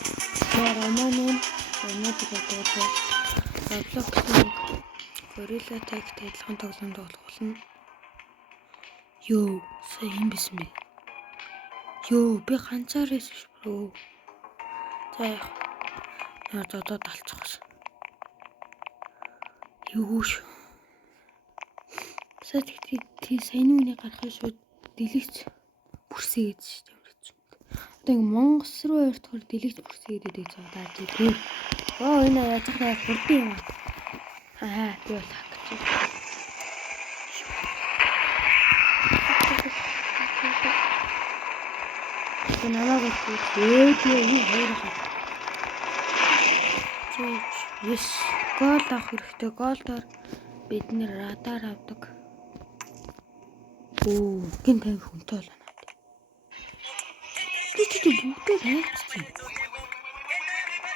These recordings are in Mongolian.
Романын өнөөдөр Roblox-ийн Gorilla Tag-тай адилхан тоглоом болно. Йоо, сая юм биш мэ? Йоо, би ганцаараа биш бро. За яа додод алцах ш. Юуш. Сая тий сайн үнийг гаргах шууд дэлгэц бүрсээ гэж шүү дээ. Одоо ингэ Монгол руу явахаар дэлгэц бүрсээ гэдэг зодаа тий. Оо энэ яаж хаа хурдан юм аа. Аа би бол хак гэж. Намайг үгүй юу хайрах. Yes, гол авах хэрэгтэй. Голдоор бид нэр радар авдаг. Оо, гин тань хүнтэй болно. Ты бүгдээ хайцсан.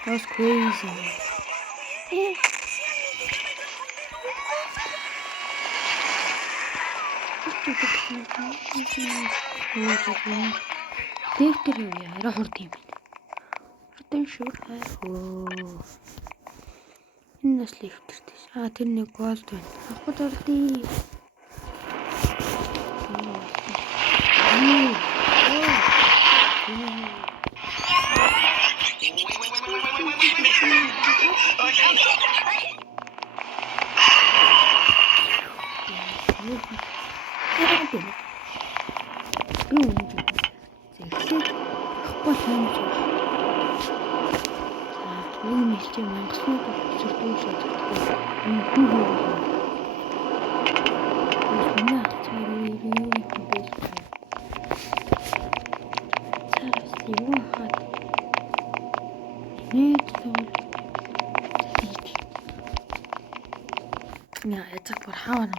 That's crazy. Дэвтэр юу яа хурд юм бэ? Хурдан шүр хаа. Энэ нас лифтертэй. Тэр нэг голд байна. Авах дурдий. Ja, jetzt sag mal hauen.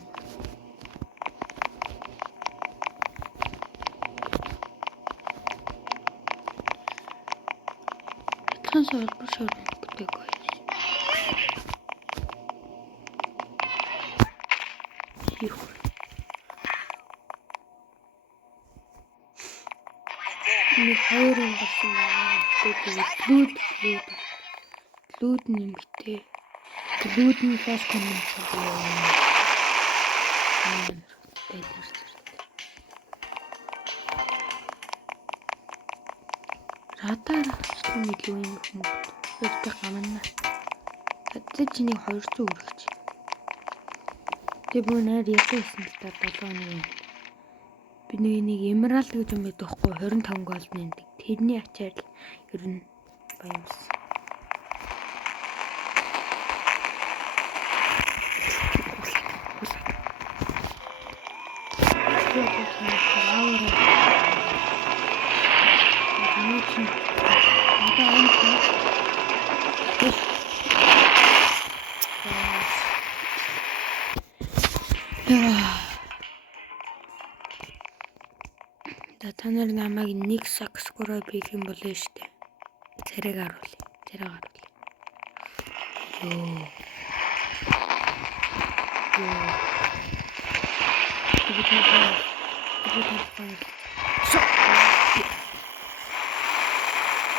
Transfer бушаар гэдэг гоё. Их. Нэг хоёрын болсон байна. Тэгээд лүүд нэмэгтэй. Лүүд нь флаш коммент хийлээ. Радар чинь илүү юм хүн. Би гамна. Тэд чиний 200 өргөж. Тэг бүр нэр ятсан л та 7 оны. Би нэг Emerald гэж юм байдаг хгүй 25 голд нэндэг. Тэрний ачаар л ер нь баямс. Та нар намайг нэг subscribe хийх юм болоо штэ. Царайг харуулъя.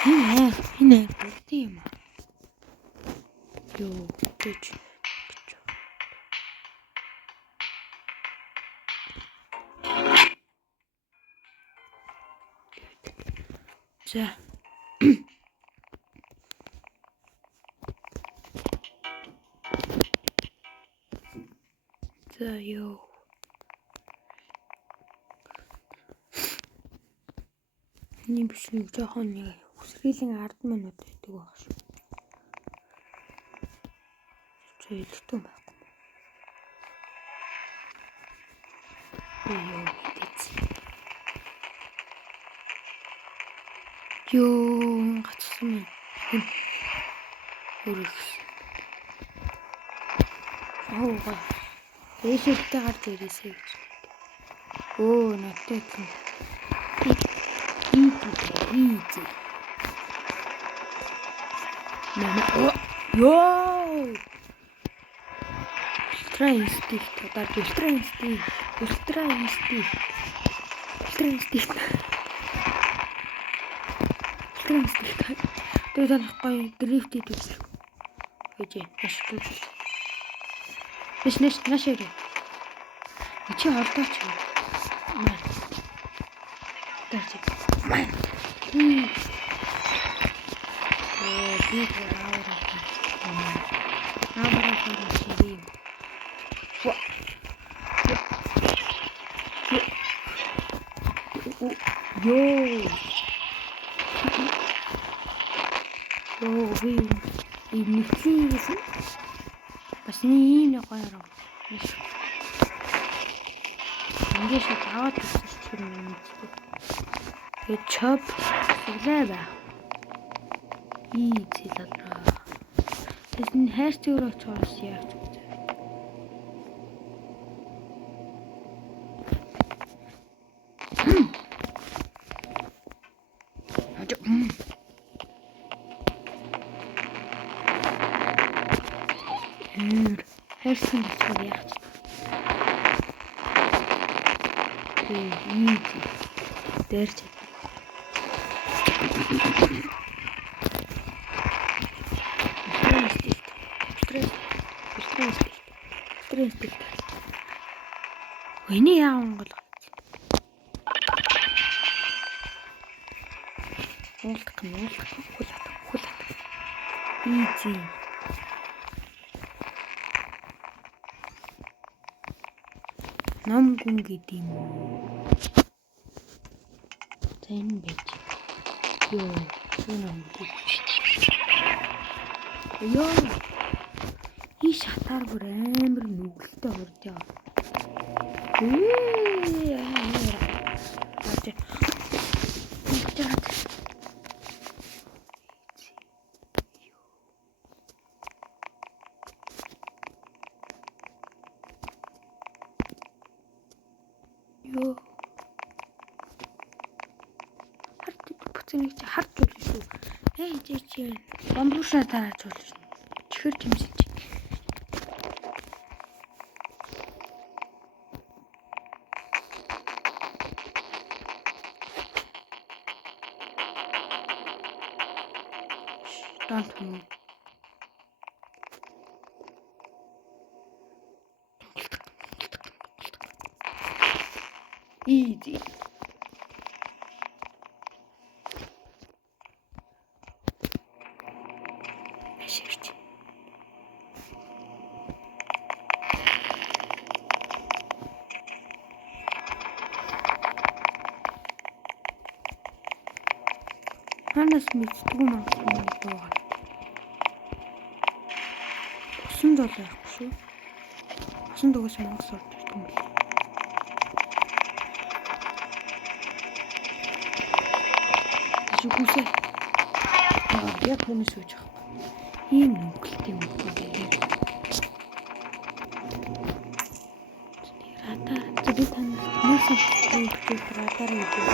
Йоо. Энэ бүгд юм. Йоо, гэж. За. За ёо. Эний биш нэг жоохон нэг үсрэлийн 10 минут байдаг байх шүү. Чөөлтөө байхгүй. Ёо, тэц. Ёо, гацсан юм. Үргэлж. Оо. Ээшэлтэй гарч ирээсэй гэж. Оо, надтай юм. Easy. Ёо. Ultra instinct. Тэгээ танахгүй дрифт хийдэг. Хөөе. Нэш нэшэр. Чи холдооч. Маа. Таач. Маа. Би аавра чи. Би нэгтлээ гэсэн. Бас ийм нэг гоё юм. Ингээд шат аваад ирчихсэн юм. Тэгээд чоп сэглээ ба. Зэлэлраа. Тэсний хайрцаг руу очиж яач вэ? Хайрцаг болчиход яач. Дээрч. Стресс. Өний яаван гол. Уулах. Easy. Нам гүн гэдэг юм уу? Зэн бич. Нам гүн. И шатаар бүр амар нүгэлтэй хурдяа. Буцныг чи харж болно шүү. Чи бамбуушаа тарааж болно шүү. Чихэр жимсэлж. Don't move. Easy. Ханаас мэддэг юм аа. Усан дол байхгүй шүү. Усан дугаас Монгол орж ирдэг юм байна. Зүгүсээ. Яг хүнээс үуч байгаа. Ийм нүгэлтэй юм байна. Радар. Би тань нээсэн радар гэдэг.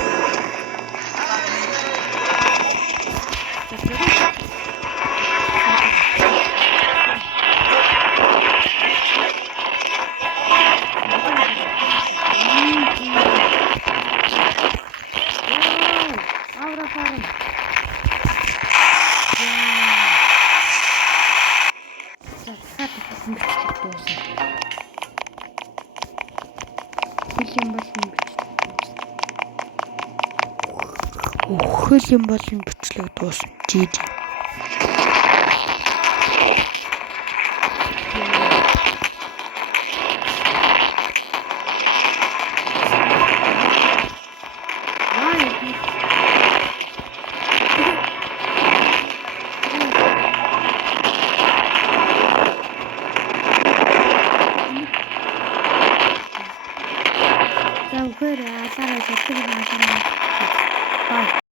Хөл юм болон бичлэг дуусна. GG.